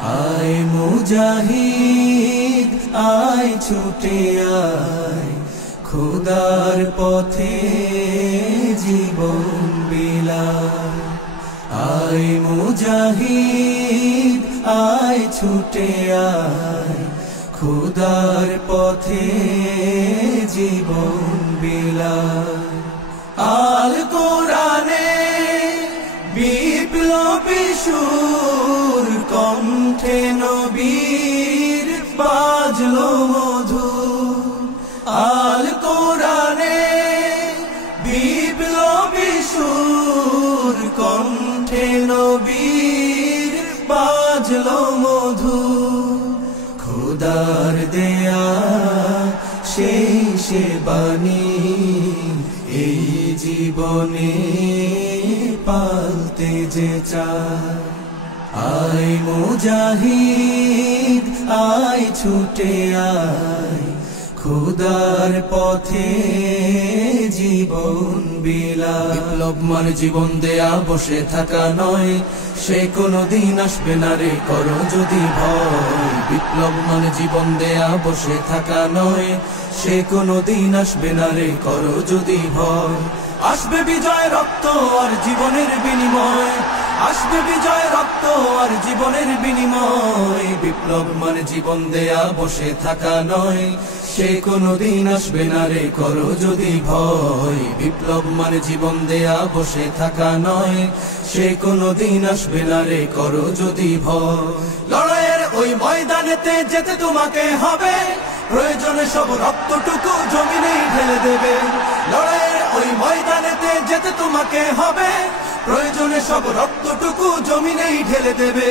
আয় মুজাহিদ আয় ছুটে আয়, খোদার পথে জীবন বিলায়। আয় মুজাহিদ আয় ছুটে আয়, খোদার পথে জীবন বিলায়। আল কোরআনে বিপ্লবী সুর, কণ্ঠে নবীর বাজলো মধুর। আল কোরআনে বিপ্লবী সুর, কণ্ঠে নবীর বাজলো মধুর। খোদার দেয়া সেই সে বাণী, এই জীবনে পালতে যে চায়। আয় মুজাহিদ আয় ছুটে আয়, খোদার পথে জীবন বিলায়। বিপ্লব মানে জীবন দেয়া বসে থাকা নয়, সে কোনদিন আসবে না রে করো যদি ভয়। বিপ্লব মানে জীবন দেয়া বসে থাকা নয়, সে কোনদিন আসবে না রে করো যদি ভয়। আসবে বিজয় রক্ত আর জীবনের বিনিময়, আসবে বিজয় রক্ত আর জীবনের বিনিময়। বিপ্লব মানে জীবন দেয়া বসে থাকা নয়, সে কোনদিন আসবে না রে করো যদি ভয়। বিপ্লব মানে জীবন দেয়া বসে থাকা নয়, সে কোনদিন আসবে না রে করো যদি ভয়। লড়াইয়ের ওই ময়দানেতে যেতে তোমাকে হবে, প্রয়োজনে সব রক্তটুকু জমিনেই ঢেলে দেবে। লড়াইয়ের ওই ময়দানেতে যেতে তোমাকে হবে, প্রয়োজনে সব রক্তটুকু জমিনেই ঢেলে দেবে।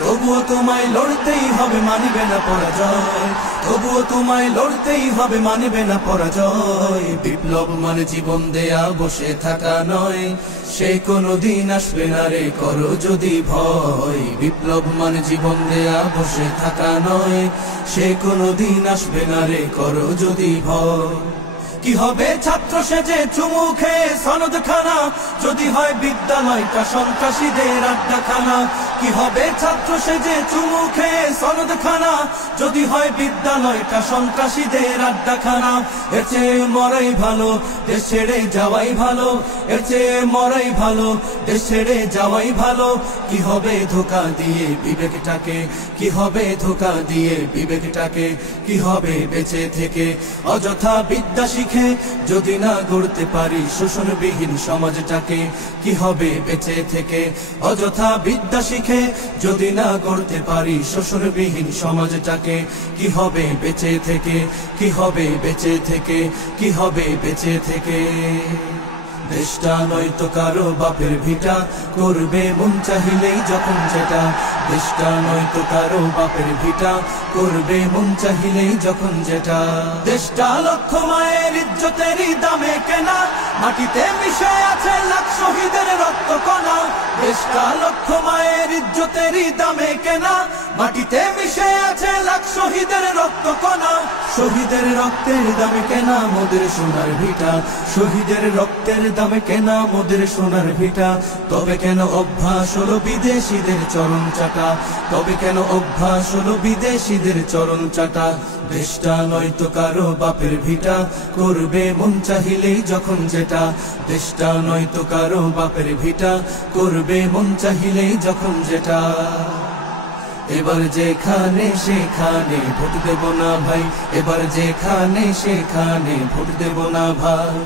তবুও তোমায় লড়তেই হবে, মানিবে না পরাজয়। তবুও তোমায় লড়তেই হবে, মানিবে না পরাজয়। বিপ্লব মানে জীবন দেয়া বসে থাকা নয়, সে কোনদিন আসবে না রে করো যদি ভয়। বিপ্লব মানে জীবন দেয়া বসে থাকা নয়, সে কোনদিন আসবে না রে করো যদি ভয়। কি হবে ছাত্র সেজে চুমু খেয়ে সনদ খানা, যদি হয় বিদ্যালয়টা সন্ত্রাসীদের আড্ডাখানা। কি হবে ছাত্র সেজে চুমু খেয়ে সনদ খানা, যদি হয় বিদ্যালয়টা সন্ত্রাসীদের আড্ডাখানা। এর চেয়ে মরাই ভালো, দেশ ছেড়ে যাওয়াই ভালো। এর চেয়ে মরাই ভালো, দেশ ছেড়ে যাওয়াই ভালো। কি হবে ধোঁকা দিয়ে বিবেকটাকে, কি হবে ধোঁকা দিয়ে বিবেকটাকে। কি হবে বেঁচে থেকে অযথা বিদ্যা শিখে, যদি না গড়তে পারি শোষণবিহীন সমাজটাকে। কি হবে বেঁচে থেকে অযথা বিদ্যা শিখে, যদি না গড়তে পারি শোষণবিহীন সমাজটাকে। কি হবে বেঁচে থেকে, কি হবে বেঁচে থেকে, কি হবে বেঁচে থেকে। দেশটা নয়তো কারো বাপের ভিটা, করবে মন চাহিলেই যখন যেটা। দেশটা নয়তো কারো বাপের ভিটা, করবে মন চাহিলেই যখন যেটা। দেশটা লক্ষ মায়ের ইজ্জতেরই দামে কেনা, মাটিতে মিশে আছে লাখ শহীদের রক্ত কণা। দেশটা লক্ষ মায়ের ইজ্জতেরই দামে কেনা, মাটিতে মিশে আছে লাখ শহীদের রক্ত কণা। শহীদের রক্তের দামে কেনা মোদের সোনার ভিটা, শহীদের রক্তের দামে কেনা মোদের সোনার ভিটা। তবে কেন অভ্যাস হলো বিদেশিদের চরণ চাটা, তবে কেন অভ্যাস হলো বিদেশিদের চরণ চাটা। দেশটা নয়তো কারো বাপের ভিটা, করবে মন চাহিলেই যখন যেটা। দেশটা নয়তো কারো বাপের ভিটা, করবে মন চাহিলেই যখন যেটা। এবার যেখানে সেখানে ভোট দেব না ভাই, এবার যেখানে সেখানে ভোট দেব না ভাই।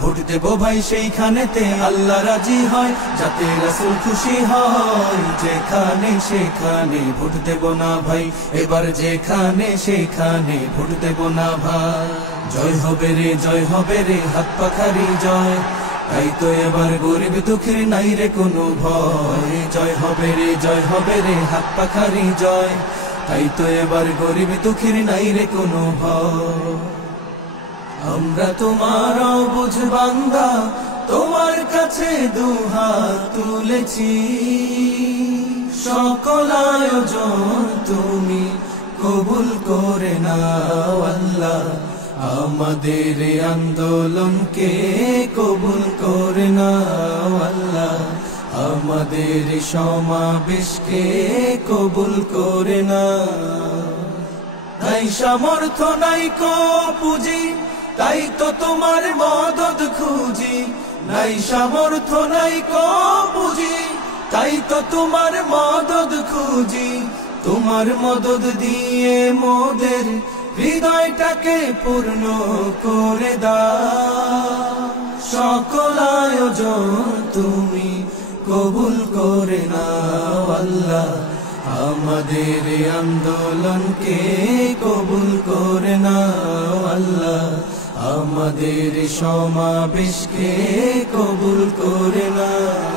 ভোট দেব ভাই সেইখানেতে আল্লাহ রাজি হয়, যাতে রাসূল খুশি হয়। যেখানে সেখানে ভোট দেব না ভাই, এবার যেখানে সেখানে ভোট দেব না ভাই। জয় হবে রে, জয় হবে রে, হাত পাখারি জয়। তাই তো এবার গরিব দুঃখীর নাই রে কোনো ভয়। জয় হবে রে, জয় হবে রে, হাত পাখারি জয়। তাই তো এবার গরিব দুঃখীর নাই রে কোনো ভয়। আমরা তোমার অবুঝ বান্দা, তোমার কাছে দুহাত তুলেছি। সকল আয়োজন তুমি কবুল করে নাও আল্লাহ, আমাদের আন্দোলনকে কবুল করে নাও আল্লাহ, আমাদের সমাবেশকে কবুল করে না। নাই সামর্থ্য নাই কো পুঁজি, তাই তো তোমার মদদ খুঁজি। নাই সামর্থ্য নাই কো পুঁজি, তাই তো তোমার মদদ খুঁজি। তোমার মদদ দিয়ে মোদের হৃদয়টাকে পূর্ণ করে দাও। সকল আয়োজন তুমি কবুল করে নাও আল্লাহ, আমাদের আন্দোলনকে কবুল করে নাও আল্লাহ, আমাদের সমাবেশকে কবুল করে নাও।